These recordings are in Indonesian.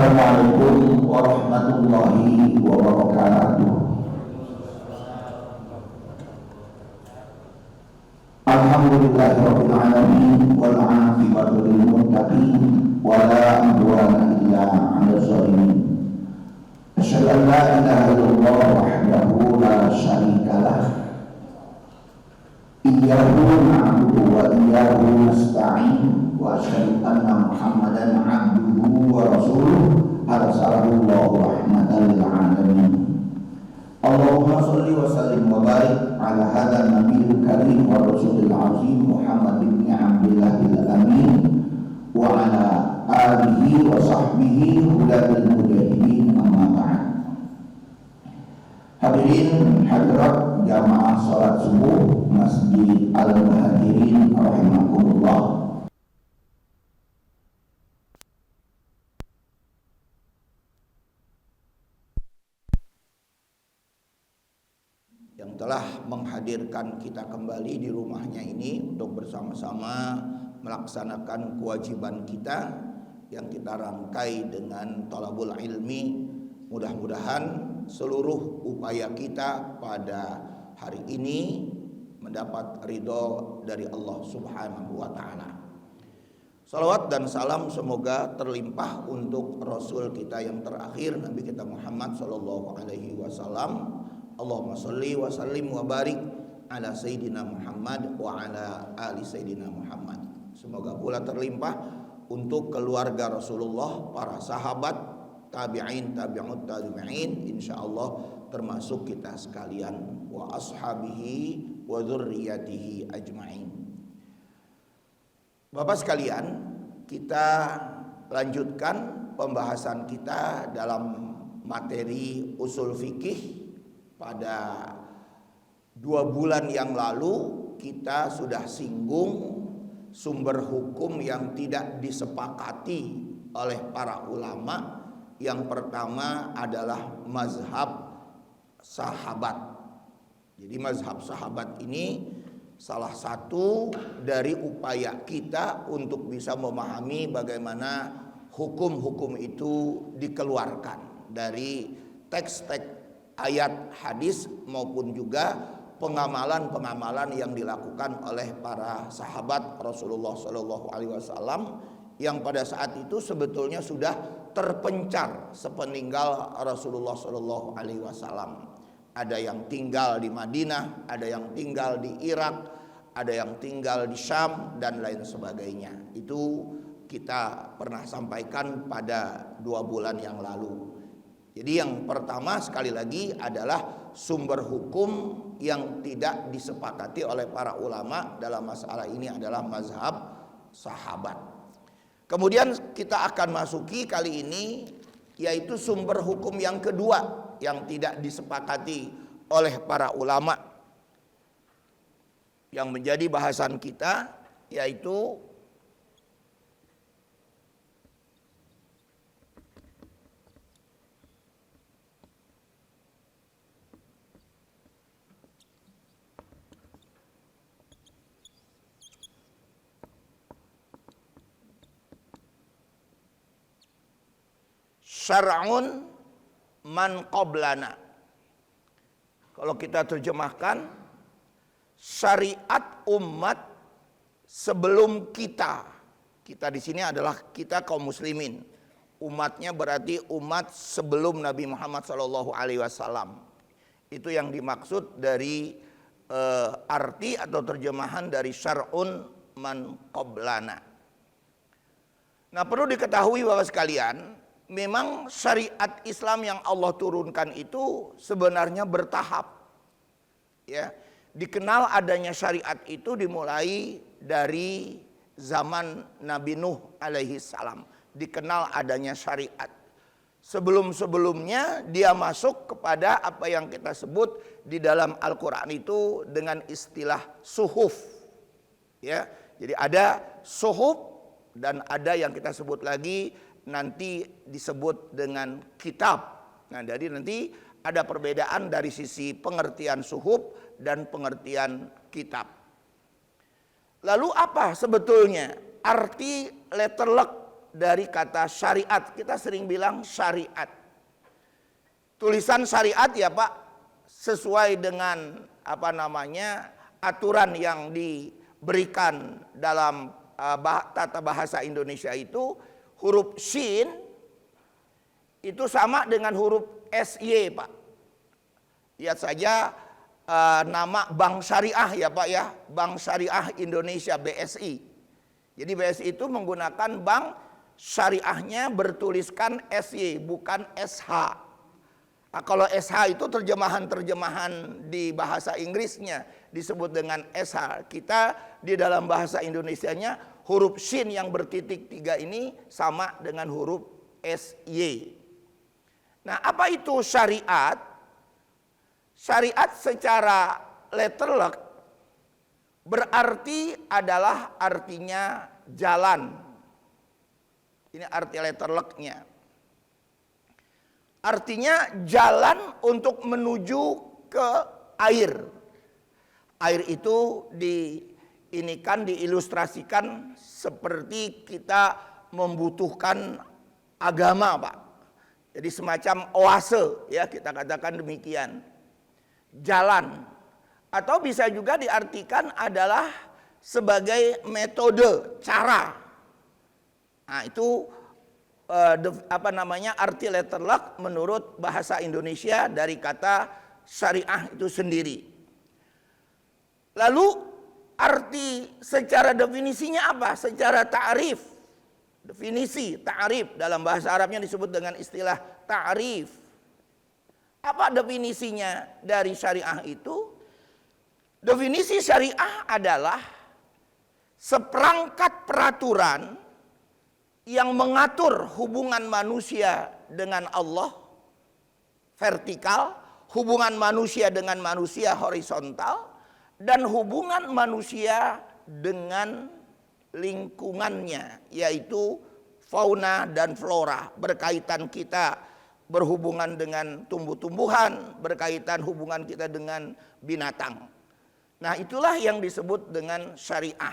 Assalamualaikum warahmatullahi wabarakatuh. Alhamdulillahirabbil alamin wal 'aqibatu lil muttaqin wa la 'udwana illa 'alal zalimin. Asyhadu an la ilaha illallah wahdahu la syarika lah. Iyyahu na'budu wa iyyahu nasta'in wa asyhadu anna Muhammadan 'abduhu wa rasuluh arsalahu rahmatan lil alamin. Allahumma sholli wa sallim wa barik ala hadzal nabiyil karim wa rasulil azim Muhammad bin Abdillahil amin wa ala alihi wa sahbihi hudatul mujahidin amma ba'd. Hadirin hadirat jamaah salat subuh Masjid Al-Muhajirin rahimakumullah. Yang telah menghadirkan kita kembali di rumahnya ini untuk bersama-sama melaksanakan kewajiban kita yang kita rangkai dengan thalabul ilmi. Mudah-mudahan seluruh upaya kita pada hari ini mendapat ridho dari Allah Subhanahu wa taala. Salawat dan salam semoga terlimpah untuk Rasul kita yang terakhir, Nabi kita Muhammad sallallahu alaihi wasallam. Allahumma sholli wa sallim wa barik ala Sayyidina Muhammad wa ala ali Sayyidina Muhammad. Semoga pula terlimpah untuk keluarga Rasulullah, para sahabat, tabi'in, tabi'ut tabi'in, insyaallah termasuk kita sekalian, wa ashabihi wa dzurriyyatihi ajma'in. Bapak sekalian, kita lanjutkan pembahasan kita dalam materi usul fikih. Pada 2 bulan yang lalu kita sudah singgung sumber hukum yang tidak disepakati oleh para ulama. Yang pertama adalah mazhab sahabat. Jadi mazhab sahabat ini salah satu dari upaya kita untuk bisa memahami bagaimana hukum-hukum itu dikeluarkan dari teks-teks ayat hadis maupun juga pengamalan-pengamalan yang dilakukan oleh para sahabat Rasulullah Shallallahu Alaihi Wasallam yang pada saat itu sebetulnya sudah terpencar sepeninggal Rasulullah Shallallahu Alaihi Wasallam. Ada yang tinggal di Madinah, ada yang tinggal di Irak, ada yang tinggal di Syam dan lain sebagainya. Itu kita pernah sampaikan pada 2 bulan yang lalu. Jadi yang pertama sekali lagi adalah sumber hukum yang tidak disepakati oleh para ulama dalam masalah ini adalah mazhab sahabat. Kemudian kita akan masuki kali ini yaitu sumber hukum yang kedua yang tidak disepakati oleh para ulama yang menjadi bahasan kita, yaitu syar'un man qablana. Kalau kita terjemahkan, syariat umat sebelum kita. Kita di sini adalah kita kaum muslimin. Umatnya berarti umat sebelum Nabi Muhammad SAW. Itu yang dimaksud dari arti atau terjemahan dari syar'un man qablana. Nah, perlu diketahui Bapak sekalian, memang syariat Islam yang Allah turunkan itu sebenarnya bertahap. Ya, dikenal adanya syariat itu dimulai dari zaman Nabi Nuh alaihi salam. Dikenal adanya syariat. Sebelum-sebelumnya dia masuk kepada apa yang kita sebut di dalam Al-Qur'an itu dengan istilah suhuf. Ya, jadi ada suhuf dan ada yang kita sebut lagi nanti disebut dengan kitab. Nah, jadi nanti ada perbedaan dari sisi pengertian suhuf dan pengertian kitab. Lalu apa sebetulnya arti letterlek dari kata syariat. Kita sering bilang syariat. Tulisan syariat ya Pak, sesuai dengan aturan yang diberikan dalam tata bahasa Indonesia itu, huruf shin itu sama dengan huruf SY Pak. Lihat saja nama Bank Syariah ya Pak ya, Bank Syariah Indonesia BSI. Jadi BSI itu menggunakan bank syariahnya bertuliskan SY bukan SH. Nah, kalau SH itu terjemahan di bahasa Inggrisnya disebut dengan SH. Kita di dalam bahasa Indonesianya huruf shin yang bertitik 3 ini sama dengan huruf SY. Nah, apa itu syariat? Syariat secara letterlek berarti adalah artinya jalan. Ini arti letterleknya. Artinya jalan untuk menuju ke air. Air itu diilustrasikan seperti kita membutuhkan agama, Pak. Jadi semacam oase, ya kita katakan demikian. Jalan. Atau bisa juga diartikan adalah sebagai metode, cara. Nah, itu arti letterlek menurut bahasa Indonesia dari kata syariah itu sendiri. Lalu arti secara definisinya apa? Secara ta'rif. Definisi ta'rif dalam bahasa Arabnya disebut dengan istilah ta'rif. Apa definisinya dari syariah itu? Definisi syariah adalah seperangkat peraturan yang mengatur hubungan manusia dengan Allah vertikal, hubungan manusia dengan manusia horizontal, dan hubungan manusia dengan lingkungannya, yaitu fauna dan flora. Berkaitan kita berhubungan dengan tumbuh-tumbuhan, berkaitan hubungan kita dengan binatang. Nah, itulah yang disebut dengan syariah.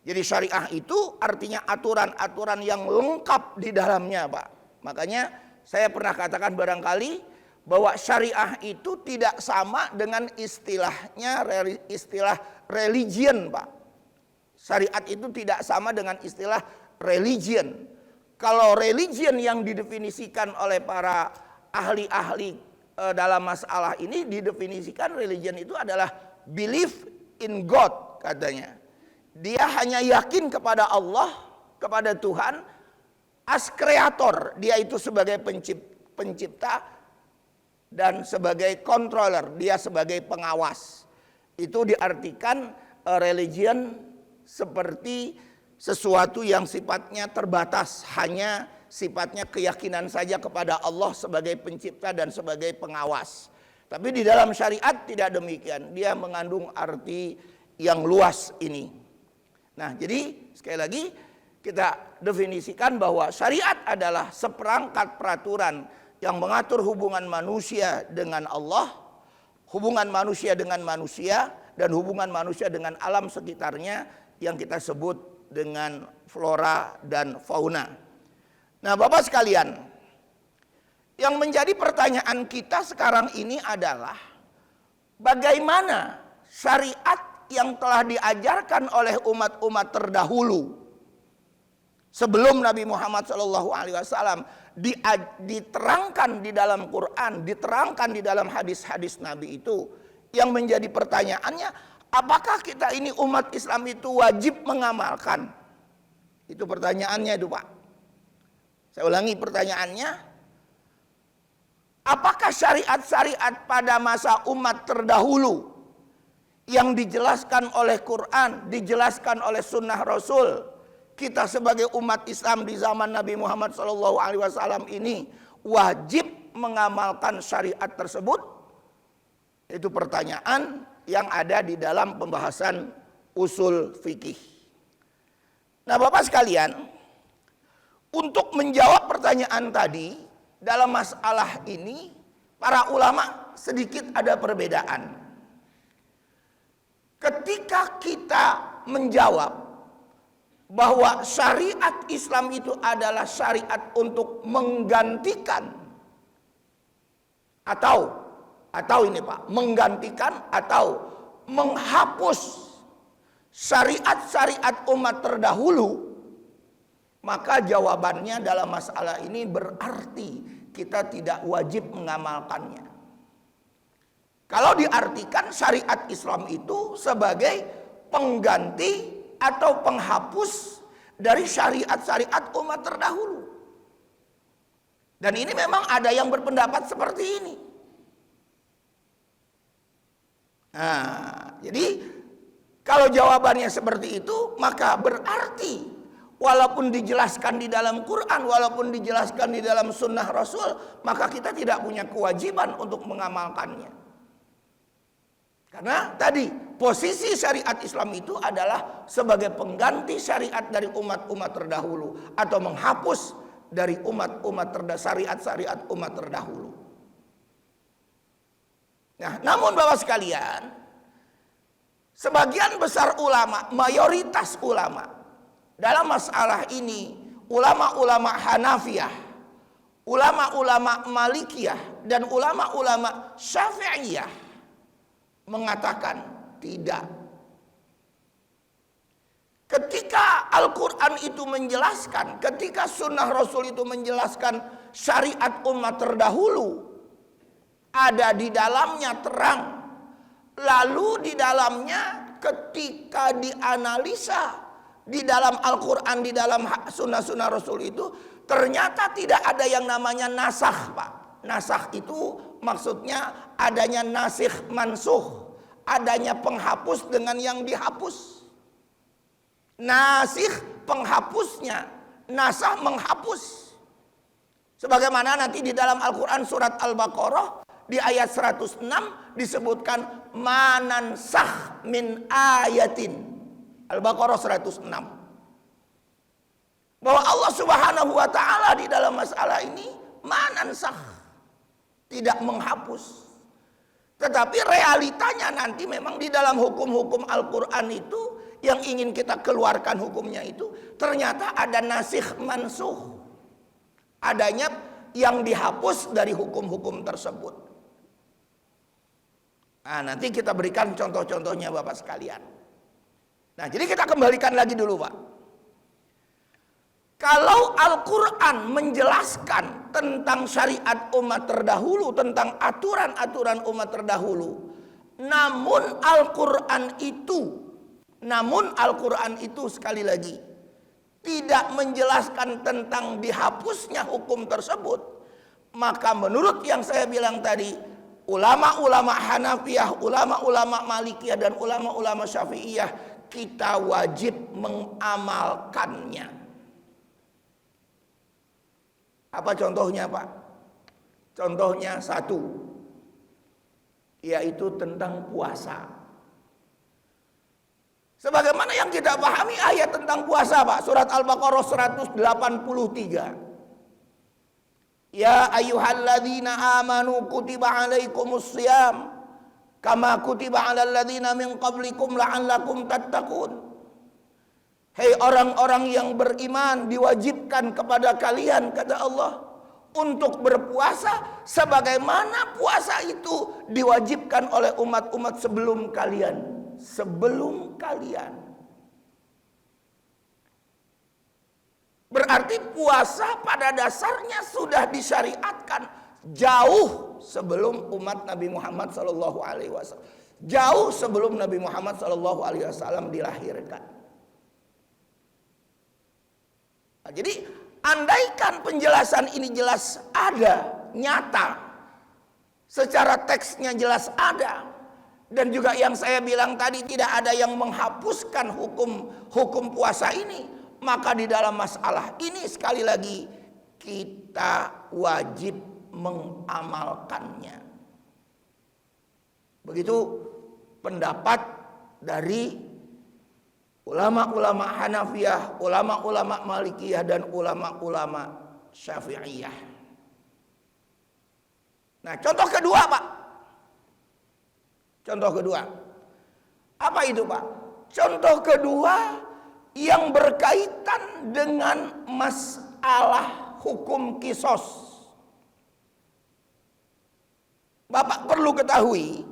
Jadi syariah itu artinya aturan-aturan yang lengkap di dalamnya, Pak. Makanya saya pernah katakan barangkali bahwa syariah itu tidak sama dengan istilah religion, Pak. Syariat itu tidak sama dengan istilah religion. Kalau religion yang didefinisikan oleh para ahli-ahli dalam masalah ini, didefinisikan religion itu adalah belief in God katanya. Dia hanya yakin kepada Allah, kepada Tuhan as kreator. Dia itu sebagai pencipta dan sebagai controller, dia sebagai pengawas. Itu diartikan religion seperti sesuatu yang sifatnya terbatas, hanya sifatnya keyakinan saja kepada Allah sebagai pencipta dan sebagai pengawas. Tapi di dalam syariat tidak demikian, dia mengandung arti yang luas ini. Nah, jadi sekali lagi kita definisikan bahwa syariat adalah seperangkat peraturan yang mengatur hubungan manusia dengan Allah, hubungan manusia dengan manusia, dan hubungan manusia dengan alam sekitarnya yang kita sebut dengan flora dan fauna. Nah, Bapak sekalian, yang menjadi pertanyaan kita sekarang ini adalah bagaimana syariat yang telah diajarkan oleh umat-umat terdahulu sebelum Nabi Muhammad SAW diterangkan di dalam Quran, diterangkan di dalam hadis-hadis Nabi itu. Yang menjadi pertanyaannya, apakah kita ini umat Islam itu wajib mengamalkan? Itu pertanyaannya itu, Pak. Saya ulangi pertanyaannya. Apakah syariat-syariat pada masa umat terdahulu yang dijelaskan oleh Quran, dijelaskan oleh sunnah Rasul, kita sebagai umat Islam di zaman Nabi Muhammad SAW ini wajib mengamalkan syariat tersebut? Itu pertanyaan yang ada di dalam pembahasan usul fikih. Nah, Bapak sekalian, untuk menjawab pertanyaan tadi dalam masalah ini, para ulama sedikit ada perbedaan. Ketika kita menjawab bahwa syariat Islam itu adalah syariat untuk menggantikan atau ini Pak, menggantikan atau menghapus syariat-syariat umat terdahulu, maka jawabannya dalam masalah ini berarti kita tidak wajib mengamalkannya. Kalau diartikan syariat Islam itu sebagai pengganti atau penghapus dari syariat-syariat umat terdahulu. Dan ini memang ada yang berpendapat seperti ini. Nah, jadi kalau jawabannya seperti itu, maka berarti walaupun dijelaskan di dalam Quran, walaupun dijelaskan di dalam sunnah Rasul, maka kita tidak punya kewajiban untuk mengamalkannya. Karena tadi posisi syariat Islam itu adalah sebagai pengganti syariat dari umat-umat terdahulu atau menghapus dari syariat-syariat umat terdahulu. Nah, namun Bapak sekalian, sebagian besar ulama, mayoritas ulama dalam masalah ini, ulama-ulama Hanafiyah, ulama-ulama Malikiyah, dan ulama-ulama Syafi'iyah mengatakan tidak. Ketika Al-Quran itu menjelaskan, ketika sunnah Rasul itu menjelaskan syariat umat terdahulu, ada di dalamnya terang. Lalu di dalamnya ketika dianalisa di dalam Al-Quran, di dalam sunnah-sunnah Rasul itu, ternyata tidak ada yang namanya nasakh, Pak. Nasakh itu maksudnya adanya nasikh mansuh, adanya penghapus dengan yang dihapus. Nasikh penghapusnya, nasakh menghapus. Sebagaimana nanti di dalam Al-Quran surat Al-Baqarah di ayat 106 disebutkan manansakh min ayatin. Al-Baqarah 106. Bahwa Allah Subhanahu wa taala di dalam masalah ini manansakh, tidak menghapus. Tetapi realitanya nanti memang di dalam hukum-hukum Al-Quran itu yang ingin kita keluarkan hukumnya itu ternyata ada nasikh mansuh. Adanya yang dihapus dari hukum-hukum tersebut. Nah, nanti kita berikan contoh-contohnya Bapak sekalian. Nah, jadi kita kembalikan lagi dulu Pak. Kalau Al-Quran menjelaskan tentang syariat umat terdahulu, tentang aturan-aturan umat terdahulu, namun Al-Quran itu sekali lagi tidak menjelaskan tentang dihapusnya hukum tersebut, maka menurut yang saya bilang tadi, ulama-ulama Hanafiyah, ulama-ulama Malikiyah, dan ulama-ulama Syafi'iyah, kita wajib mengamalkannya. Apa contohnya Pak? Contohnya satu, yaitu tentang puasa. Sebagaimana yang kita pahami ayat tentang puasa Pak, surat Al-Baqarah 183. Ya ayyuhalladzina amanu kutiba alaikumus syiyam kama kutiba alal ladzina min qablikum la'allakum tattaqun. Hei orang-orang yang beriman, diwajibkan kepada kalian, kata Allah, untuk berpuasa sebagaimana puasa itu diwajibkan oleh umat-umat sebelum kalian. Sebelum kalian. Berarti puasa pada dasarnya sudah disyariatkan jauh sebelum umat Nabi Muhammad SAW. Jauh sebelum Nabi Muhammad SAW dilahirkan. Nah, jadi andaikan penjelasan ini jelas ada, nyata, secara teksnya jelas ada, dan juga yang saya bilang tadi tidak ada yang menghapuskan hukum puasa ini, maka di dalam masalah ini sekali lagi kita wajib mengamalkannya. Begitu pendapat dari ulama-ulama Hanafiyah, ulama-ulama Malikiyah, dan ulama-ulama Syafi'iyah. Nah, contoh kedua Pak. Contoh kedua. Apa itu Pak? Contoh kedua yang berkaitan dengan masalah hukum kisos. Bapak perlu ketahui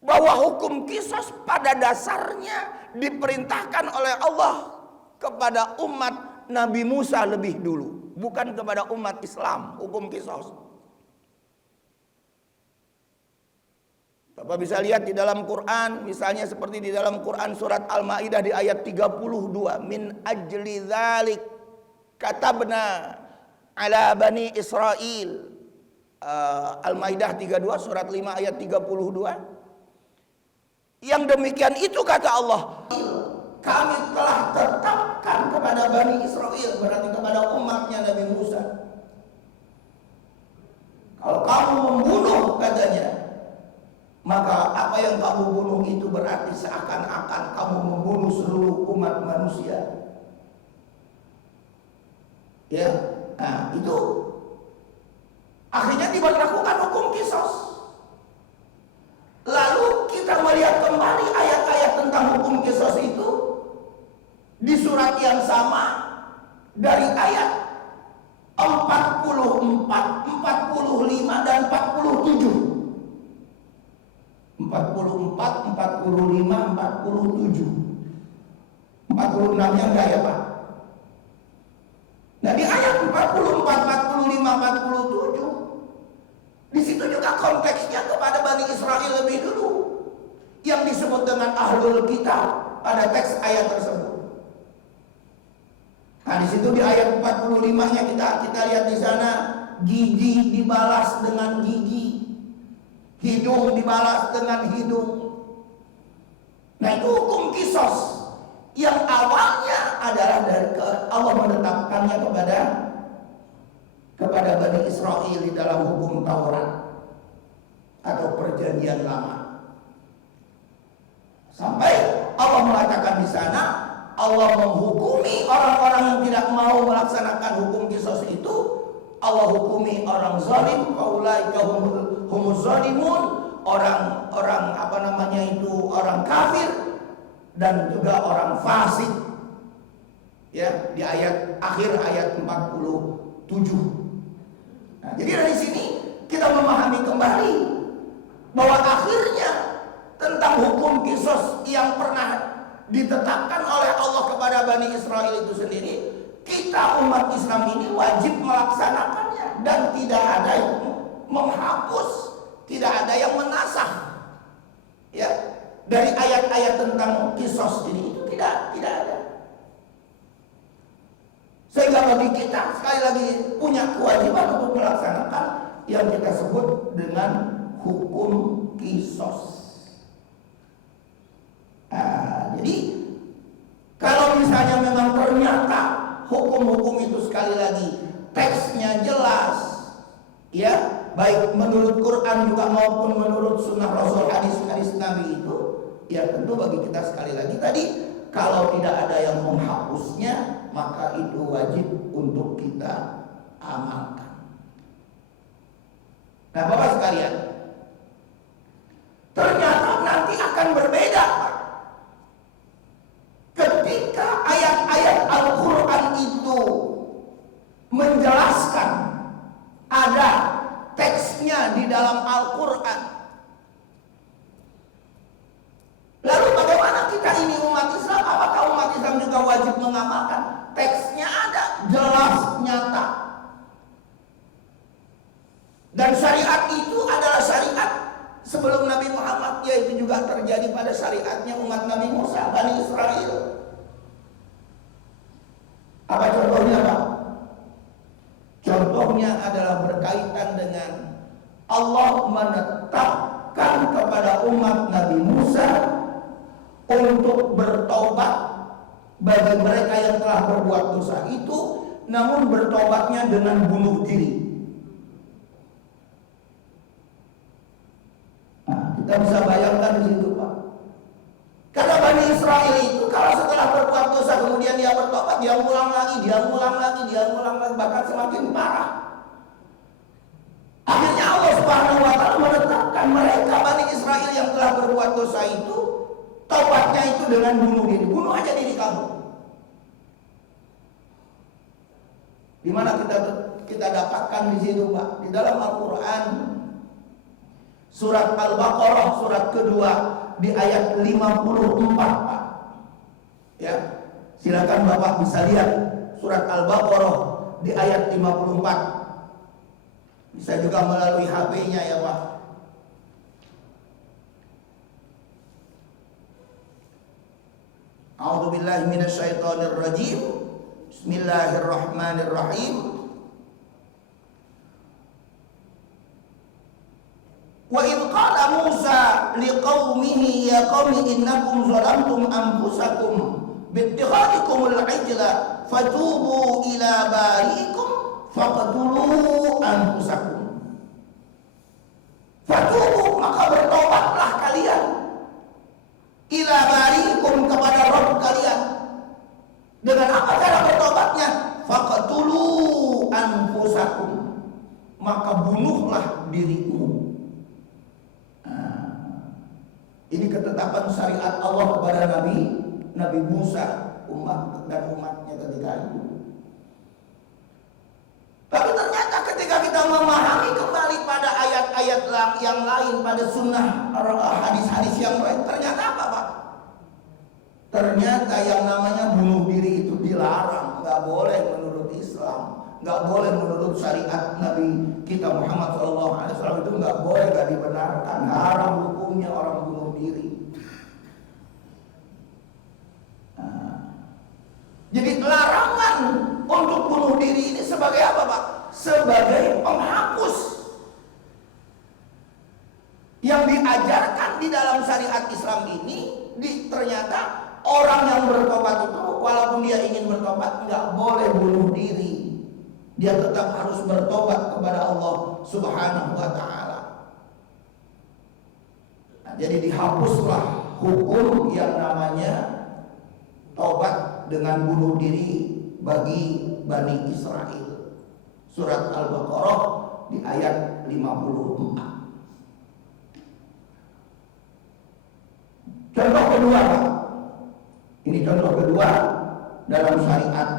bahwa hukum kisos pada dasarnya diperintahkan oleh Allah kepada umat Nabi Musa lebih dulu, bukan kepada umat Islam. Hukum kisos, Bapak bisa lihat di dalam Quran, misalnya seperti di dalam Quran surat Al-Maidah di ayat 32, min ajli dzalik katabna ala bani Israil. Al-Maidah 32 surat 5 ayat 32. Yang demikian itu kata Allah, kami telah tetapkan kepada Bani Israel, berarti kepada umatnya Nabi Musa. Kalau kamu membunuh, katanya, maka apa yang kamu bunuh itu berarti seakan-akan kamu membunuh seluruh umat manusia. Ya, nah itu akhirnya diberlakukan hukum kisos. Lalu kita melihat kembali ayat-ayat tentang hukum kisos itu di surat yang sama dari ayat 44, 45 dan 47. 44, 45, 47. 46-nya enggak ya Pak? Nah di ayat 44, 45, 47 di situ juga konteksnya kepada Bani Israel lebih dulu, yang disebut dengan Ahlul Kitab pada teks ayat tersebut. Nah di situ di ayat 45-nya kita lihat di sana, gigi dibalas dengan gigi, hidung dibalas dengan hidung. Nah itu hukum kisos yang awalnya adalah dari Allah menetapkannya kepada Bani Israel di dalam hukum Taurat atau perjanjian lama. Sampai Allah mengatakan di sana, Allah menghukumi orang-orang yang tidak mau melaksanakan hukum kisos itu. Allah hukumi orang zalim, faulaika humuz zalimun, orang orang kafir dan juga orang fasik. Ya, di akhir ayat 47. Nah, jadi dari sini kita memahami kembali bahwa akhirnya tentang hukum kisos yang pernah ditetapkan oleh Allah kepada Bani Israel itu sendiri, kita umat Islam ini wajib melaksanakannya dan tidak ada yang menghapus, tidak ada yang menasakh. Ya, dari ayat-ayat tentang kisos ini itu tidak ada. Sehingga bagi kita sekali lagi punya kewajiban untuk melaksanakan yang kita sebut dengan hukum kisos. Nah, jadi kalau misalnya memang ternyata hukum-hukum itu sekali lagi teksnya jelas, ya baik menurut Quran juga maupun menurut sunnah Rasul, hadis-hadis Nabi itu, ya tentu bagi kita sekali lagi tadi, kalau tidak ada yang menghapusnya, maka itu wajib untuk kita amalkan. Nah Bapak sekalian, ternyata nanti akan berbeda ketika ayat-ayat Al-Quran itu menjelaskan, ada teksnya di dalam Al-Quran. Lalu bagaimana kita ini umat Islam? Apakah umat Islam juga wajib mengamalkan? Teksnya ada, jelas, nyata. Dan syariat itu adalah syariat sebelum Nabi Muhammad, yaitu juga terjadi pada syariatnya umat Nabi Musa, Bani Israel. Apa contohnya Pak? Contohnya adalah berkaitan dengan Allah menetapkan kepada umat Nabi Musa untuk bertobat bagi mereka yang telah berbuat dosa itu, namun bertobatnya dengan bunuh diri. Nah, kita bisa bayangkan di situ Pak. Karena Bani Israel itu kalau setelah berbuat dosa kemudian dia bertobat, dia ngulang lagi, bahkan semakin parah. Akhirnya Allah Subhanahu wa taala menetapkan mereka Bani Israel yang telah berbuat dosa itu Taubatnya itu dengan bunuh diri. Bunuh aja diri kamu. Di mana kita dapatkan di situ, Pak? Di dalam Al-Qur'an surat Al-Baqarah surat kedua di ayat 54, Pak. Ya. Silakan Bapak bisa lihat surat Al-Baqarah di ayat 54. Bisa juga melalui HP-nya ya, Pak. A'udzubillahi minasyaitonirrajim. Bismillahirrahmanirrahim. Wa idh qala Musa liqaumihi ya qaumi innakum zalamtum anfusakum bittikhadikumul ijla fatubu ila bariikum faqtulu anfusakum. Fatubu, maka bertobatlah kalian, ila bariikum, kepada Rabb kalian. Dengan apa cara bertobatnya? Faqtulu anfusakum, maka bunuhlah dirimu. Ini ketetapan syariat Allah kepada Nabi Musa, umat dan umatnya ketika itu. Tapi ternyata ketika kita memahami kembali pada ayat-ayat yang lain, pada sunnah hadis-hadis yang lain, ternyata apa, Pak? Ternyata yang namanya bunuh diri itu dilarang, nggak boleh menurut Islam, nggak boleh menurut syariat Nabi kita Muhammad SAW, itu nggak boleh, nggak dibenarkan, haram hukumnya orang bunuh diri. Jadi larangan untuk bunuh diri ini sebagai apa, Pak? Sebagai penghapus. Yang diajarkan di dalam syariat Islam ini, ternyata orang yang bertobat itu, walaupun dia ingin bertobat, nggak boleh bunuh diri. Dia tetap harus bertobat kepada Allah Subhanahu wa Ta'ala. Nah, jadi dihapuslah hukum yang namanya tobat dengan bunuh diri bagi Bani Israel. Surat Al-Baqarah di ayat 54. Contoh kedua, Pak. Ini contoh kedua dalam syariat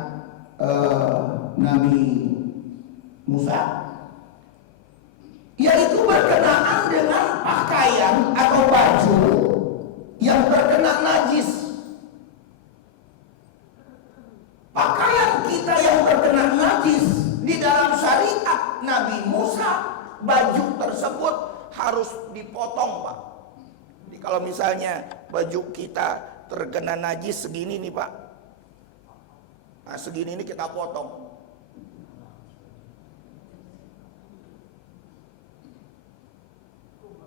Nabi Musa, yaitu berkenaan dengan pakaian atau baju yang terkena najis. Pakaian kita yang terkena najis, di dalam syariat Nabi Musa, baju tersebut harus dipotong, Pak. Jadi kalau misalnya baju kita terkena najis segini nih, Pak, nah segini ini kita potong.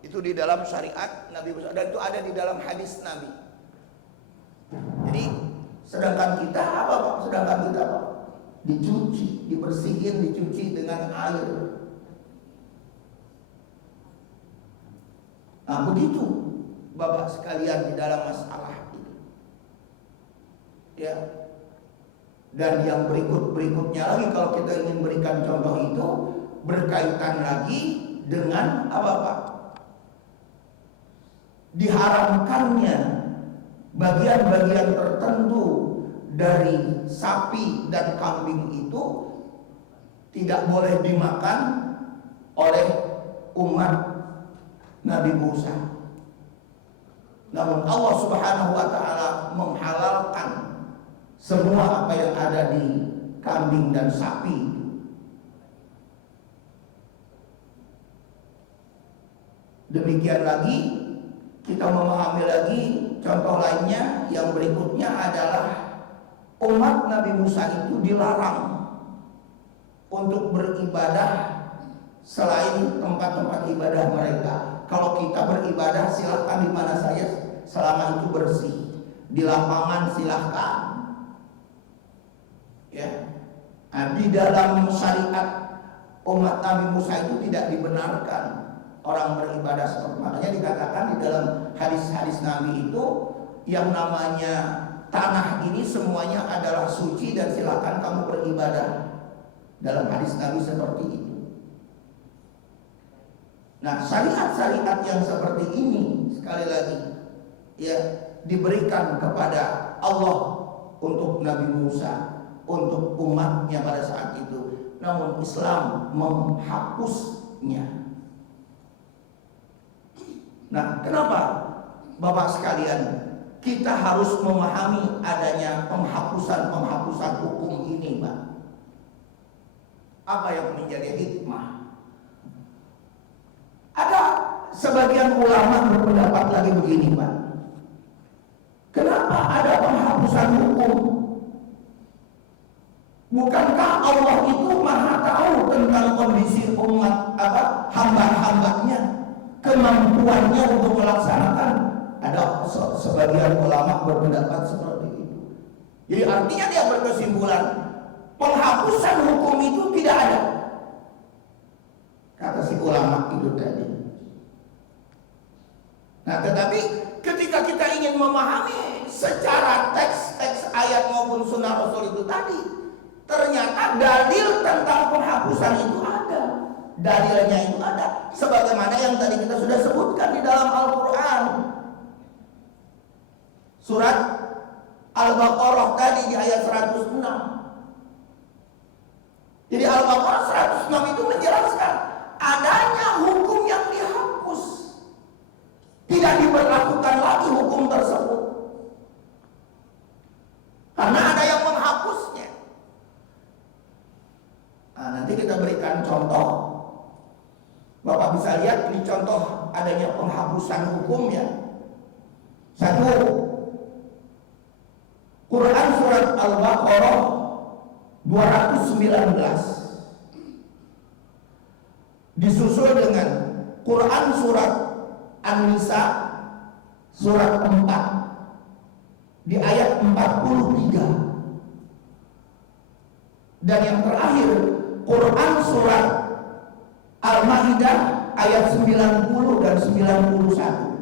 Itu di dalam syariat Nabi Musa, dan itu ada di dalam hadis Nabi. Jadi sedangkan kita apa, Pak? Sedangkan kita apa? Dicuci, dibersihin, dicuci dengan air. Nah begitu Bapak sekalian di dalam masalah ini. Ya. Dan yang berikutnya lagi, kalau kita ingin berikan contoh itu, berkaitan lagi dengan apa, Pak? Diharamkannya bagian-bagian tertentu dari sapi dan kambing itu tidak boleh dimakan oleh umat Nabi Musa. Namun Allah Subhanahu wa Ta'ala menghalalkan semua apa yang ada di kambing dan sapi. Demikian lagi kita memahami lagi contoh lainnya yang berikutnya adalah umat Nabi Musa itu dilarang untuk beribadah selain tempat-tempat ibadah mereka. Kalau kita beribadah silahkan di mana saja selama itu bersih. Di lapangan silahkan. Ya. Nah, di dalam syariat umat Nabi Musa itu tidak dibenarkan orang beribadah seperti, makanya dikatakan di dalam hadis-hadis Nabi itu yang namanya tanah ini semuanya adalah suci dan silakan kamu beribadah. Dalam hadis Nabi seperti itu. Nah, syariat-syariat yang seperti ini sekali lagi ya diberikan kepada Allah untuk Nabi Musa, untuk umatnya pada saat itu. Namun Islam menghapusnya. Nah, kenapa Bapak sekalian kita harus memahami adanya penghapusan hukum ini, Pak? Apa yang menjadi hikmah? Ada sebagian ulama berpendapat lagi begini, Pak. Kenapa ada penghapusan hukum? Bukankah Allah itu maha tahu tentang kondisi umat hamba-hambanya, kemampuannya untuk melaksanakan? Ada sebagian ulama berpendapat seperti itu. Jadi artinya dia berkesimpulan penghapusan hukum itu tidak ada, kata si ulama itu tadi. Nah, tetapi ketika kita ingin memahami secara teks ayat maupun sunnah Rasul itu tadi, ternyata dalil tentang penghapusan itu ada. Dalilnya itu ada, sebagaimana yang tadi kita sudah sebutkan di dalam Al-Quran. Surat Al-Baqarah tadi di ayat 106. Jadi Al-Baqarah 106 itu menjelaskan adanya hukum yang dihapus. Tidak diberlakukan lagi hukum tersebut, karena ada yang menghapusnya. Nah, nanti kita berikan contoh. Bapak bisa lihat ini contoh adanya penghapusan hukumnya. Satu, Quran surat Al-Baqarah 219 disusul dengan Quran surat An-Nisa surat 4 di ayat 43, dan yang terakhir Quran surat Al-Maidah ayat 90 dan 91.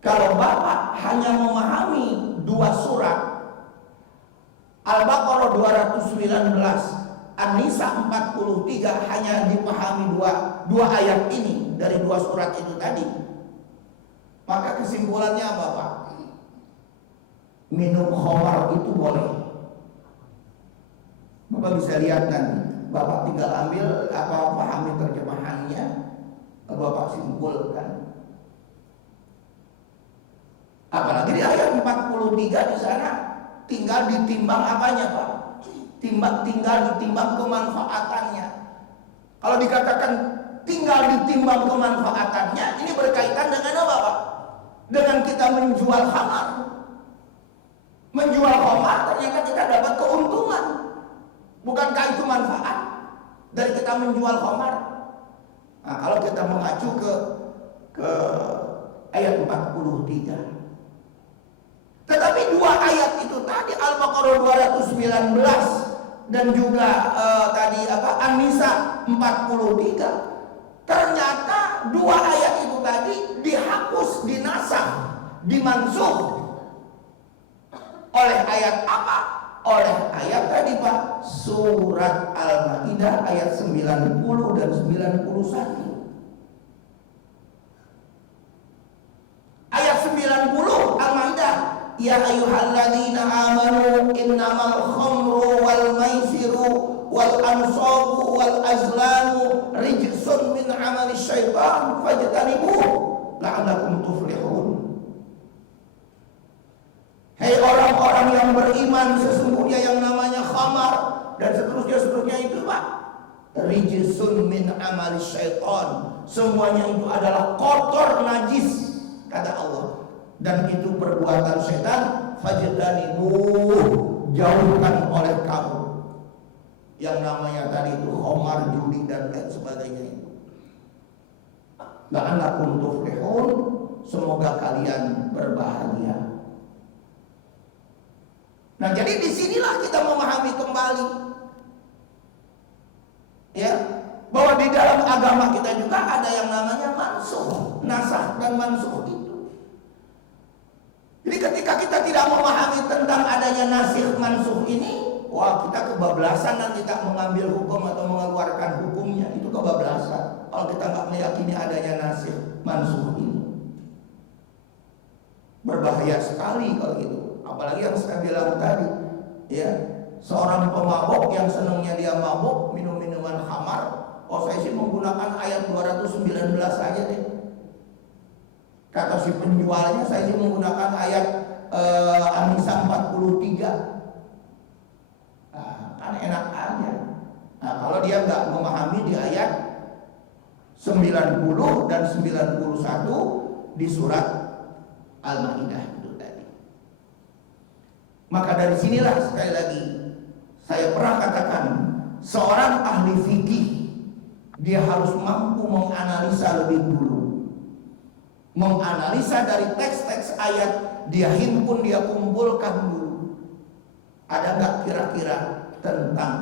Kalau Bapak hanya memahami dua surat, Al-Baqarah 219, An-Nisa 43, hanya dipahami dua ayat ini dari dua surat itu tadi, maka kesimpulannya apa, Pak? Minum khamar itu boleh. Bapak bisa lihat nanti, Bapak tinggal ambil pahami terjemahannya, Bapak simpulkan. Apalagi di ayat 43 di sana tinggal ditimbang apanya, Pak? Tinggal ditimbang kemanfaatannya. Kalau dikatakan tinggal ditimbang kemanfaatannya, ini berkaitan dengan apa, Pak? Dengan kita menjual khamar. Menjual khamar ternyata kita dapat keuntungan. Bukankah itu manfaat dari kita menjual khamar? Nah, kalau kita mengacu ke ayat 43. Tetapi dua ayat itu tadi, Al-Baqarah 219 dan juga An-Nisa 43, ternyata dua ayat itu tadi dihapus, dinasakh, dimansuh oleh ayat apa? Oleh ayat tadi, Pak, surat Al-Maidah ayat 90 dan 91. Ayat 90 Al-Maidah, ya ayyuhalladzina amanu innamal khamru wal maisiru wal ansabu wal azlamu rijsun min amali syaitan fajtanibuh la'allakum tuflihun. Hei orang-orang yang beriman, sesungguhnya yang namanya khamar dan seterusnya itu, Pak, rijsun min amali syaitan, semuanya itu adalah kotor, najis, kata Allah, dan itu perbuatan setan. Fajtanibuh, jauhkan oleh kamu yang namanya tadi itu khamar, judi dan lain sebagainya itu. La'allakum tuflihun, semoga kalian berbahagia. Nah, jadi disinilah kita memahami kembali, ya, bahwa di dalam agama kita juga ada yang namanya mansukh, nasakh dan mansukh itu. Jadi ketika kita tidak memahami tentang adanya nasikh mansukh ini, wah, kita kebablasan nanti tak mengambil hukum atau mengeluarkan hukumnya, itu kebablasan kalau kita nggak meyakini adanya nasikh mansukh ini. Berbahaya sekali kalau gitu. Apalagi yang saya bilang tadi, ya, seorang pemabok yang senangnya dia mabuk, minum minuman khamar. Oh, saya sih menggunakan ayat 219 aja deh. Kata si penjualnya, saya sih menggunakan ayat An-Nisa 43. Nah, kan enak aja. Nah, kalau dia nggak memahami di ayat 90 dan 91 di surat Al-Maidah itu tadi. Maka dari sinilah sekali lagi saya pernah katakan, seorang ahli fikih dia harus mampu menganalisa lebih dulu. Menganalisa dari teks-teks ayat, dia himpun, dia kumpulkan dulu. Ada nggak kira-kira tentang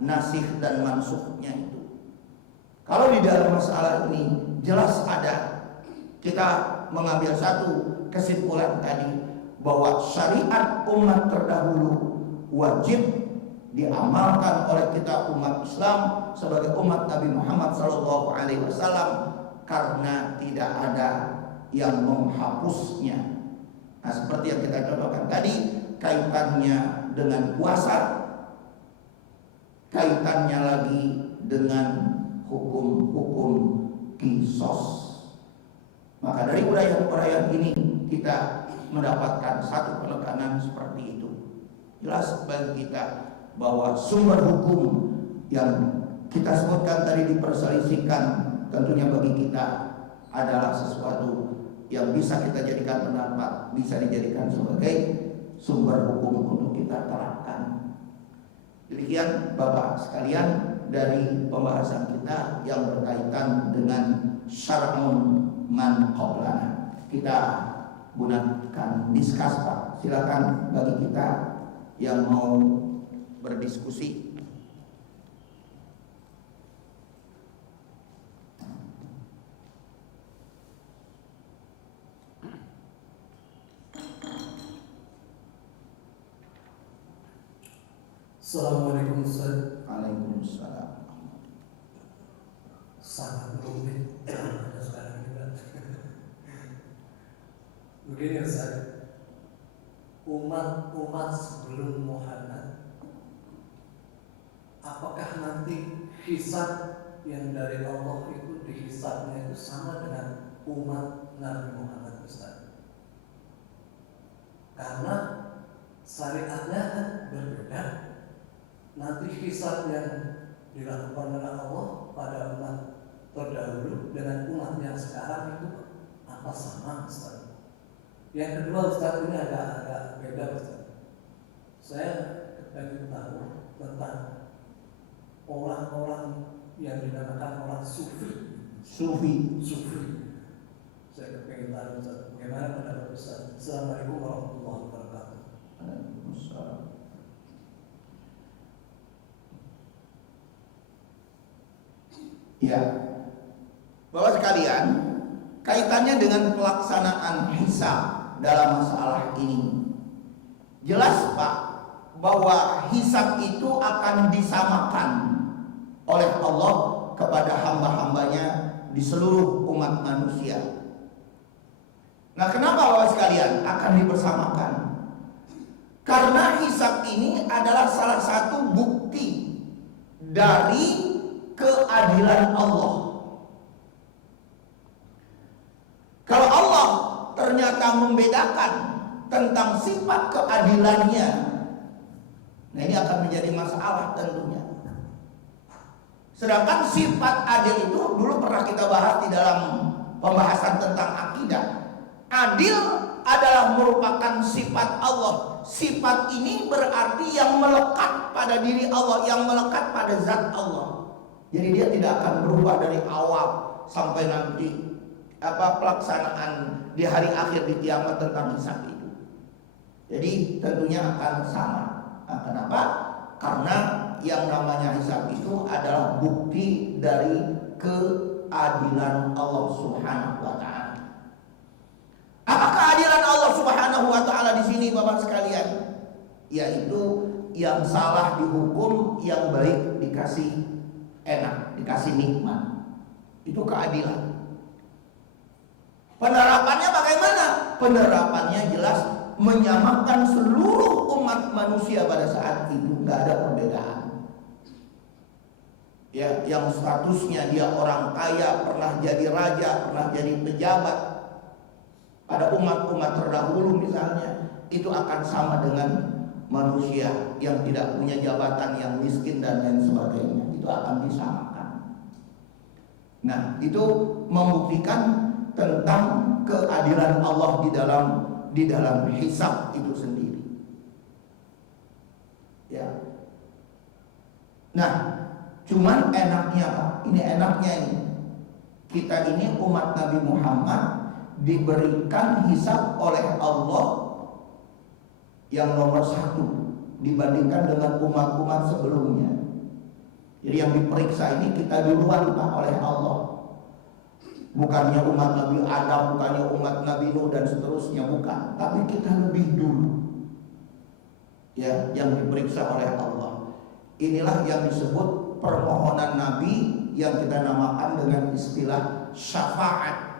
nasikh dan mansukhnya itu? Kalau di dalam masalah ini jelas ada. Kita mengambil satu kesimpulan tadi, bahwa syariat umat terdahulu wajib diamalkan oleh kita umat Islam sebagai umat Nabi Muhammad SAW, karena tidak ada yang menghapusnya. Nah, seperti yang kita contohkan tadi, kaitannya dengan puasa, kaitannya lagi dengan hukum-hukum kisos. Maka dari uraian-uraian ini kita mendapatkan satu penekanan seperti itu. Jelas bagi kita bahwa sumber hukum yang kita sebutkan tadi diperselisihkan, tentunya bagi kita adalah sesuatu yang bisa kita jadikan pendapat, bisa dijadikan sebagai sumber hukum untuk kita terapkan. Demikian Bapak sekalian dari pembahasan kita yang berkaitan dengan syar'un man qablana. Kita gunakan diskus, Pak. Silakan bagi kita yang mau berdiskusi. Assalamualaikum Ustaz. Waalaikumsalam. Sangat rumit ada sekarang juga. Begini Ustaz, umat sebelum Muhammad, apakah nanti hisab yang dari Allah itu dihisabnya itu sama dengan umat Nabi Muhammad Ustaz? Karena syariatnya kan berbeda. Nanti hisab yang dilakukan oleh Allah pada umat terdahulu dengan umat yang sekarang itu apa sama Ustaz? Yang kedua Ustaz, ini agak beda Ustaz. Saya ingin tahu tentang orang-orang yang dinamakan orang Sufi. Saya ingin tahu Ustaz, bagaimana pendapat Ustaz? Assalamualaikum warahmatullahi wabarakatuh. Waalaikumsalam. Ya, Bapak sekalian, kaitannya dengan pelaksanaan hisab dalam masalah ini. Jelas Pak, bahwa hisab itu akan disamakan oleh Allah kepada hamba-hambanya di seluruh umat manusia. Nah, kenapa Bapak sekalian akan dibersamakan? Karena hisab ini adalah salah satu bukti dari keadilan Allah. Kalau Allah ternyata membedakan tentang sifat keadilannya, nah ini akan menjadi masalah tentunya. Sedangkan sifat adil itu dulu pernah kita bahas di dalam pembahasan tentang akidah. Adil adalah merupakan sifat Allah. Sifat ini berarti yang melekat pada diri Allah, yang melekat pada zat Allah. Jadi dia tidak akan berubah dari awal sampai nanti pelaksanaan di hari akhir di kiamat tentang hisab itu. Jadi tentunya akan sama. Nah, kenapa? Karena yang namanya hisab itu adalah bukti dari keadilan Allah Subhanahu wa taala. Apa keadilan Allah Subhanahu wa taala di sini Bapak sekalian? Yaitu yang salah dihukum, yang baik dikasih enak, dikasih nikmat. Itu keadilan. Penerapannya bagaimana? Penerapannya jelas menyamakan seluruh umat manusia pada saat itu, nggak ada perbedaan. Ya, yang statusnya dia orang kaya, pernah jadi raja, pernah jadi pejabat pada umat-umat terdahulu misalnya, itu akan sama dengan manusia yang tidak punya jabatan, yang miskin dan lain sebagainya. Itu akan disamakan. Nah, itu membuktikan tentang keadilan Allah di dalam hisab itu sendiri. Ya. Nah, cuman enaknya Pak, ini enaknya ini. Kita ini umat Nabi Muhammad diberikan hisab oleh Allah yang nomor satu dibandingkan dengan umat-umat sebelumnya. Jadi yang diperiksa ini kita duluan Pak oleh Allah. Bukannya umat Nabi Adam, bukannya umat Nabi Nuh dan seterusnya, bukan. Tapi kita lebih dulu. Ya, yang diperiksa oleh Allah. Inilah yang disebut permohonan Nabi yang kita namakan dengan istilah syafaat.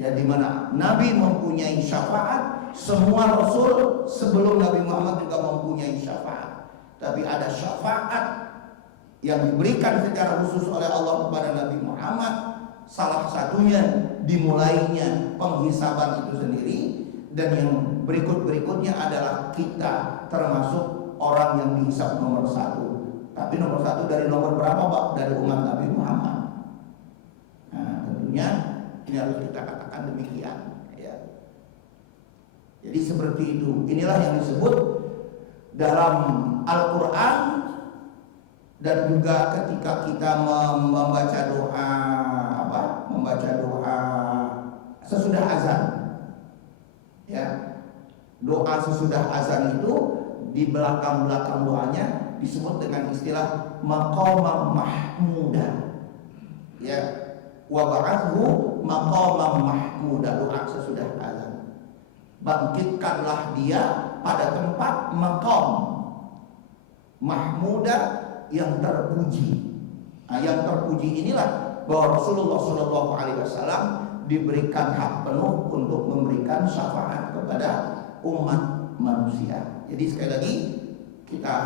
Ya, di mana Nabi mempunyai syafaat, semua Rasul sebelum Nabi Muhammad juga mempunyai syafaat. Tapi ada syafaat yang diberikan secara khusus oleh Allah kepada Nabi Muhammad. Salah satunya dimulainya penghisaban itu sendiri, dan yang berikutnya adalah kita termasuk orang yang dihisab nomor satu. Tapi nomor satu dari nomor berapa Pak? Dari umat Nabi Muhammad. Nah, tentunya ini harus kita katakan demikian. Ya. Jadi seperti itu. Inilah yang disebut dalam Al-Quran, dan juga ketika kita membaca doa sesudah azan. Ya. Doa sesudah azan itu di belakang doanya disebut dengan istilah maqamam mahmuda. Ya. Wa ba'athu maqamam mahmuda, doa sesudah azan. Bangkitkanlah dia pada tempat maqam mahmuda, yang terpuji. Nah, yang terpuji inilah bahwa Rasulullah SAW diberikan hak penuh untuk memberikan syafaat kepada umat manusia. Jadi sekali lagi kita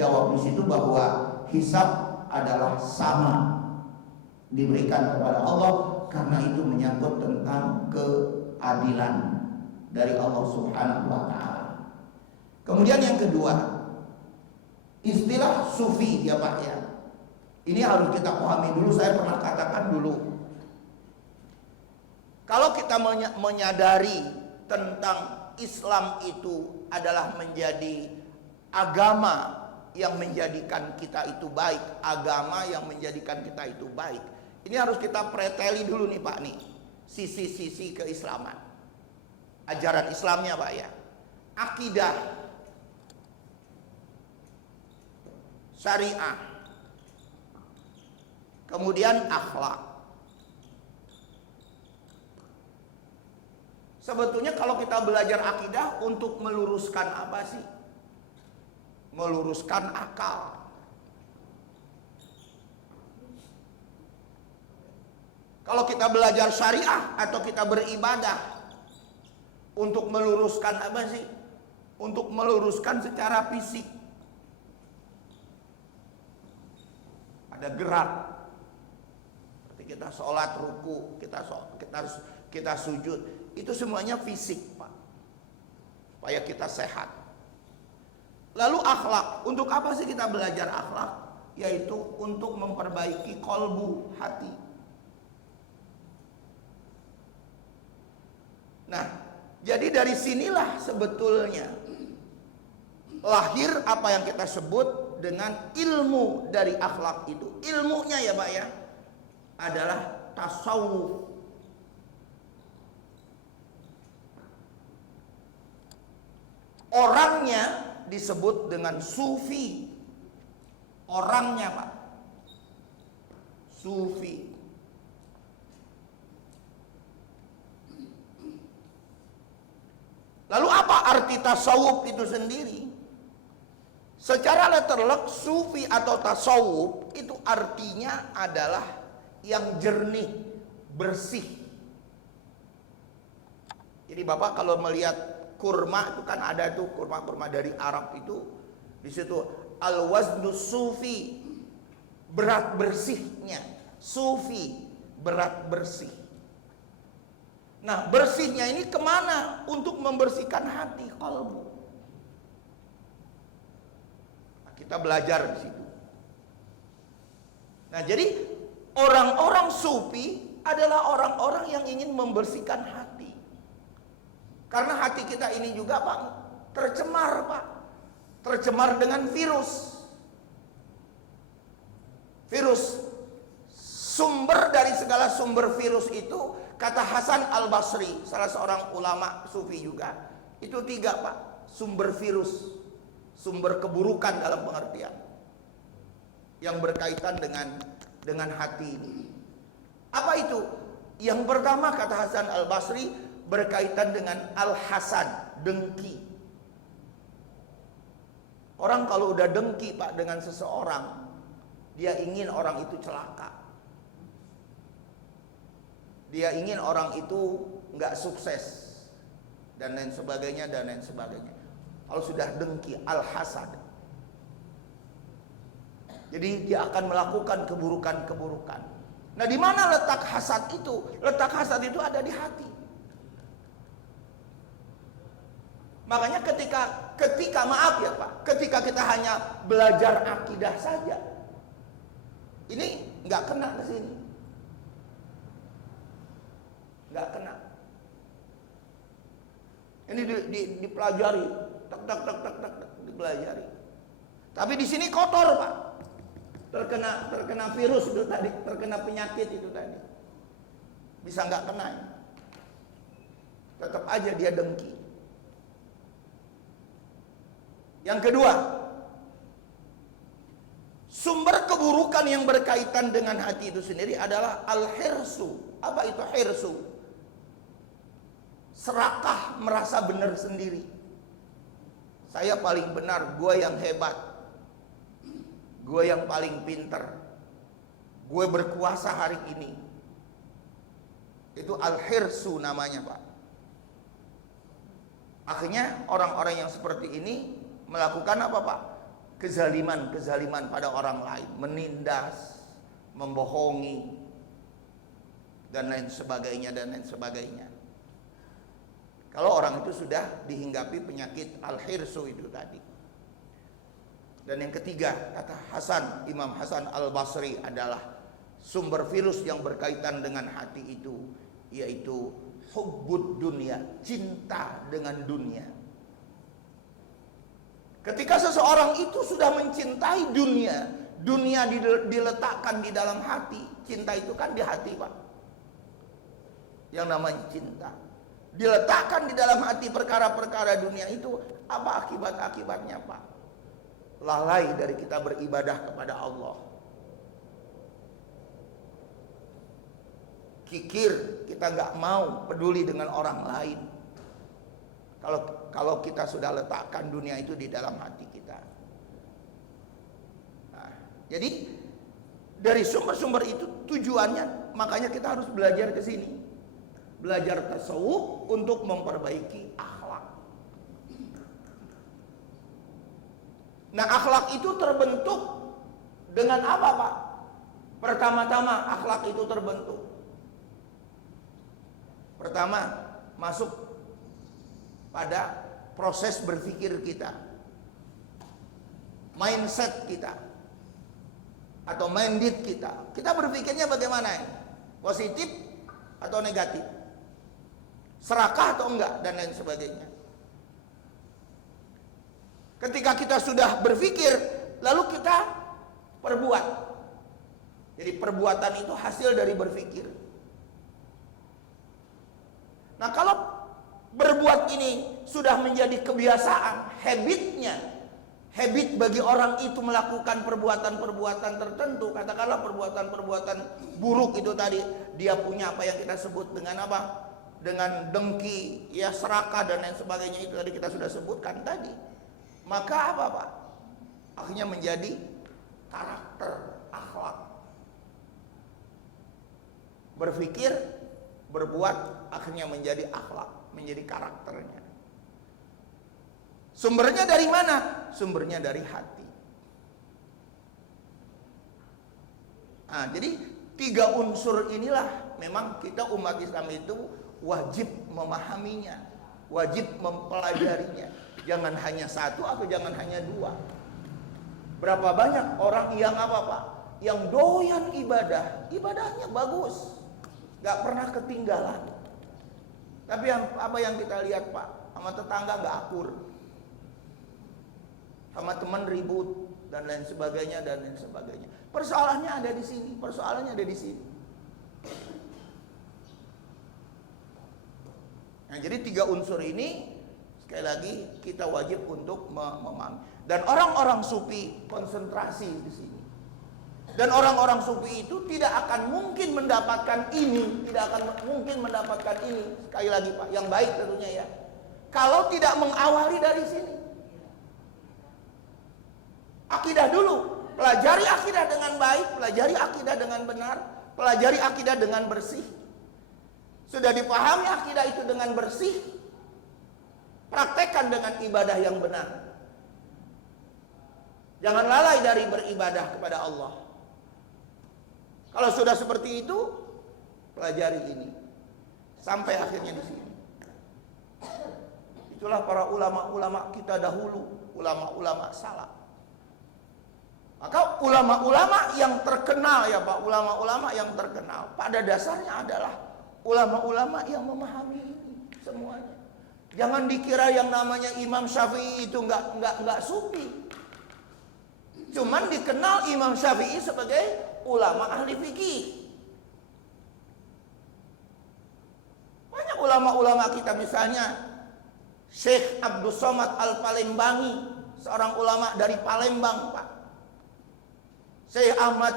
jawab di situ bahwa hisab adalah sama diberikan kepada Allah, karena itu menyangkut tentang keadilan dari Allah Subhanahu wa taala. Kemudian yang kedua, istilah sufi ya Pak ya. Ini harus kita pahami dulu. Saya pernah katakan dulu, kalau kita menyadari tentang Islam itu adalah menjadi agama yang menjadikan kita itu baik, agama yang menjadikan kita itu baik. Ini harus kita preteli dulu nih Pak nih, sisi-sisi keislaman, ajaran Islamnya Pak ya. Akidah, syariah, kemudian akhlak. Sebetulnya kalau kita belajar akidah untuk meluruskan apa sih? Meluruskan akal. Kalau kita belajar syariah atau kita beribadah untuk meluruskan apa sih? Untuk meluruskan secara fisik. Ada gerak, seperti kita sholat, ruku, kita sujud, itu semuanya fisik Pak, supaya kita sehat. Lalu akhlak, untuk apa sih kita belajar akhlak? Yaitu untuk memperbaiki kolbu, hati. Nah, jadi dari sinilah sebetulnya lahir apa yang kita sebut dengan ilmu dari akhlak itu. Ilmunya ya Pak ya adalah tasawuf. Orangnya disebut dengan sufi. Orangnya Pak, sufi. Lalu apa arti tasawuf itu sendiri? Secara letterlek, sufi atau tasawuf itu artinya adalah yang jernih, bersih. Jadi Bapak kalau melihat kurma itu kan ada tuh kurma-kurma dari Arab itu, di situ al-waznu sufi, berat bersihnya. Sufi, berat bersih. Nah, bersihnya ini kemana? Untuk membersihkan hati, qalbu. Nah, kita belajar di situ. Nah, jadi orang-orang sufi adalah orang-orang yang ingin membersihkan hati. Karena hati kita ini juga Pak tercemar Pak. Tercemar dengan virus. Virus. Sumber dari segala sumber virus itu, kata Hasan Al-Basri, salah seorang ulama sufi juga, itu 3 Pak, sumber virus, sumber keburukan dalam pengertian yang berkaitan dengan hati ini. Apa itu? Yang pertama kata Hasan Al-Basri berkaitan dengan al-hasad, dengki. Orang kalau udah dengki Pak dengan seseorang, dia ingin orang itu celaka. Dia ingin orang itu nggak sukses dan lain sebagainya dan lain sebagainya. Kalau sudah dengki, al-hasad. Jadi dia akan melakukan keburukan-keburukan. Nah, di mana letak hasad itu? Letak hasad itu ada di hati. Makanya ketika maaf ya Pak, ketika kita hanya belajar akidah saja, ini nggak kena ke sini. Nggak kena. Ini dipelajari, tak dipelajari. Tapi di sini kotor Pak, terkena virus itu tadi, terkena penyakit itu tadi. Bisa nggak kena? Tetap aja dia dengki. Yang kedua, sumber keburukan yang berkaitan dengan hati itu sendiri adalah al-hirsu. Apa itu hirsu? Serakah, merasa benar sendiri. Saya paling benar, gue yang hebat, gue yang paling pinter, gue berkuasa hari ini. Itu al-hirsu namanya Pak. Akhirnya orang-orang yang seperti ini melakukan apa Pak? Kezaliman pada orang lain, menindas, membohongi, dan lain sebagainya. Kalau orang itu sudah dihinggapi penyakit al-hirsu itu tadi. Dan yang ketiga, kata Imam Hasan Al-Basri adalah sumber virus yang berkaitan dengan hati itu, yaitu hubbud dunia, cinta dengan dunia. Ketika seseorang itu sudah mencintai dunia diletakkan di dalam hati. Cinta itu kan di hati Pak, yang namanya cinta. Diletakkan di dalam hati perkara-perkara dunia itu, apa akibatnya Pak? Lalai dari kita beribadah kepada Allah. Kikir, kita nggak mau peduli dengan orang lain. Kalau kita sudah letakkan dunia itu di dalam hati kita. Nah, jadi dari sumber-sumber itu tujuannya, makanya kita harus belajar ke sini. Belajar tasawuf untuk memperbaiki akhlak. Nah, akhlak itu terbentuk dengan apa Pak? Pertama-tama akhlak itu terbentuk. Pertama, masuk pada proses berpikir kita, mindset kita, atau minded kita. Kita berpikirnya bagaimana ini? Positif atau negatif? Serakah atau enggak? Dan lain sebagainya. Ketika kita sudah berpikir, lalu kita perbuat. Jadi perbuatan itu hasil dari berpikir. Nah, kalau berbuat ini sudah menjadi kebiasaan, habit bagi orang itu melakukan perbuatan-perbuatan tertentu, katakanlah perbuatan-perbuatan buruk itu tadi, dia punya apa yang kita sebut dengan apa? Dengan dengki, ya serakah dan lain sebagainya, itu tadi kita sudah sebutkan tadi. Maka apa Pak? Akhirnya menjadi karakter, akhlak. berpikir, berbuat, akhirnya menjadi akhlak, menjadi karakternya. Sumbernya dari mana? Sumbernya dari hati. Nah, jadi 3 unsur inilah memang kita umat Islam itu wajib memahaminya, wajib mempelajarinya. Jangan hanya 1 atau jangan hanya 2. Berapa banyak orang yang apa Pak? Yang doyan ibadah, ibadahnya bagus, gak pernah ketinggalan. Tapi apa yang kita lihat Pak? Sama tetangga gak akur, sama teman ribut dan lain sebagainya dan lain sebagainya. Persoalannya ada di sini, persoalannya ada di sini. Nah, jadi 3 unsur ini sekali lagi kita wajib untuk memahami. Dan orang-orang sufi konsentrasi di sini. Dan orang-orang sufi itu tidak akan mungkin mendapatkan ini, tidak akan mungkin mendapatkan ini. Sekali lagi Pak, yang baik tentunya ya. Kalau tidak mengawali dari sini. Akidah dulu, pelajari akidah dengan baik, pelajari akidah dengan benar, pelajari akidah dengan bersih. Sudah dipahami akidah itu dengan bersih, praktekkan dengan ibadah yang benar. Jangan lalai dari beribadah kepada Allah. Kalau sudah seperti itu, pelajari ini sampai akhirnya di sini. Itulah para ulama-ulama kita dahulu, ulama-ulama salaf. Maka ulama-ulama yang terkenal ya Pak, ulama-ulama yang terkenal pada dasarnya adalah ulama-ulama yang memahami ini semuanya. Jangan dikira yang namanya Imam Syafi'i itu enggak sufi. Cuman dikenal Imam Syafi'i sebagai ulama ahli fikih. Banyak ulama-ulama kita, misalnya Syekh Abdul Somad Al-Palembangi, seorang ulama dari Palembang Pak. Syekh Ahmad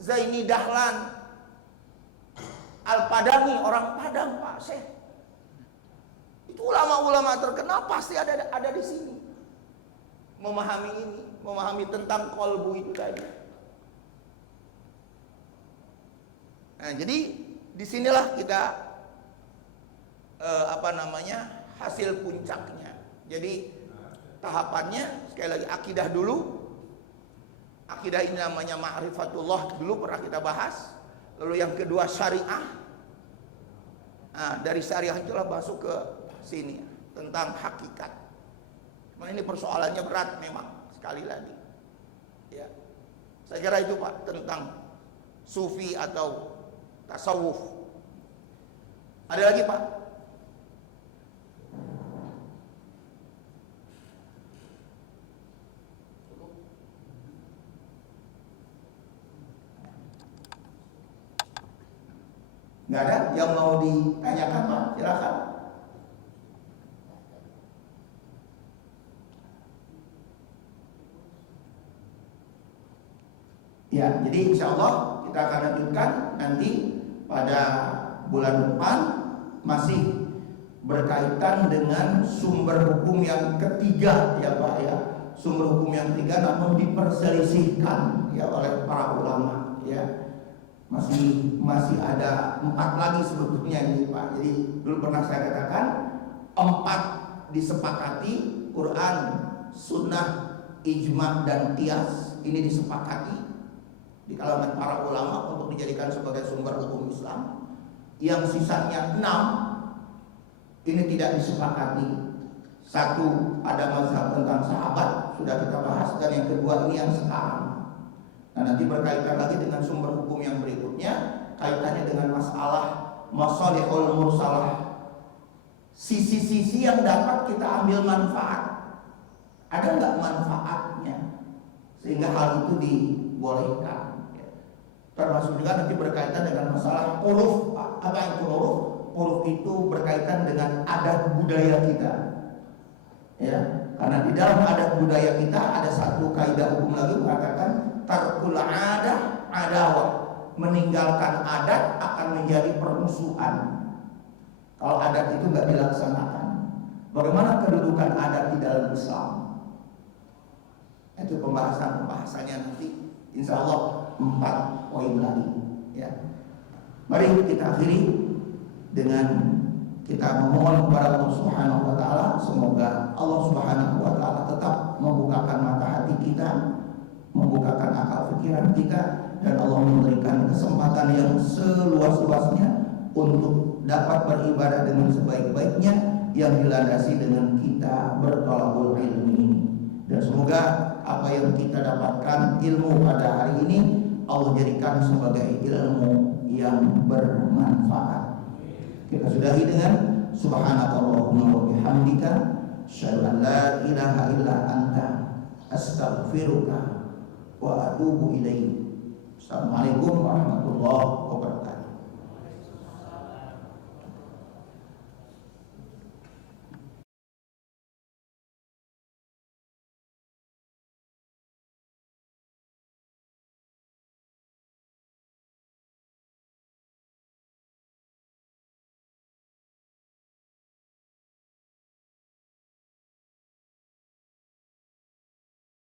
Zaini Dahlan Al-Padangi, orang Padang Pak Syekh. Itu ulama-ulama terkenal pasti ada di sini. Memahami ini, memahami tentang kolbu itu tadi. Nah, jadi disinilah kita hasil puncaknya. Jadi tahapannya sekali lagi akidah dulu. Akidah ini namanya ma'rifatullah, dulu pernah kita bahas. Lalu yang kedua syariah. Nah, dari syariah itulah masuk ke sini tentang hakikat. Cuman ini persoalannya berat memang, sekali lagi. Ya. Saya kira itu Pak tentang sufi atau tasawuf. Ada lagi Pak? Nggak ada yang mau ditanyakan Pak? Silakan. Ya, jadi insya Allah kita akan lanjutkan nanti pada bulan depan, masih berkaitan dengan sumber hukum yang ketiga ya Pak ya. Sumber hukum yang ketiga namun diperselisihkan ya oleh para ulama ya. Masih ada 4 lagi sebetulnya ini Pak. Jadi dulu pernah saya katakan 4 disepakati, Quran, Sunnah, Ijma dan Qiyas. Ini disepakati di kalangan para ulama untuk dijadikan sebagai sumber hukum Islam. Yang sisanya 6 ini tidak disepakati. 1 ada mazhab tentang sahabat, sudah kita bahas, dan yang kedua ini yang sekarang. Nah, nanti berkaitan lagi dengan sumber hukum yang berikutnya, kaitannya dengan masalah masalihul mursalah, sisi-sisi yang dapat kita ambil manfaat. Ada nggak manfaatnya sehingga hal itu dibolehkan? Termasuk juga nanti berkaitan dengan masalah uruf. Apa itu uruf? Uruf itu berkaitan dengan adat budaya kita. Ya, karena di dalam adat budaya kita ada satu kaidah hukum lagi mengatakan tarkul adah adawah, meninggalkan adat akan menjadi permusuhan kalau adat itu nggak dilaksanakan. Bagaimana kedudukan adat di dalam Islam? Itu pembahasannya nanti insya Allah 4 poin lagi ya. Mari kita akhiri dengan kita memohon kepada Allah Subhanahu wa taala, semoga Allah Subhanahu wa taala tetap membukakan mata hati kita, membukakan akal pikiran kita, dan Allah memberikan kesempatan yang seluas-luasnya untuk dapat beribadah dengan sebaik-baiknya yang dilandasi dengan kita bertolakul ilmi ini. Dan semoga apa yang kita dapatkan ilmu pada hari ini Allah jadikan sebagai ilmu yang bermanfaat. Kita sudahi dengan subhanakallahumma wa bihamdika asyhadu an la ilaha illa anta astaghfiruka wa atubu ilaik. Assalamualaikum warahmatullahi wabarakatuh.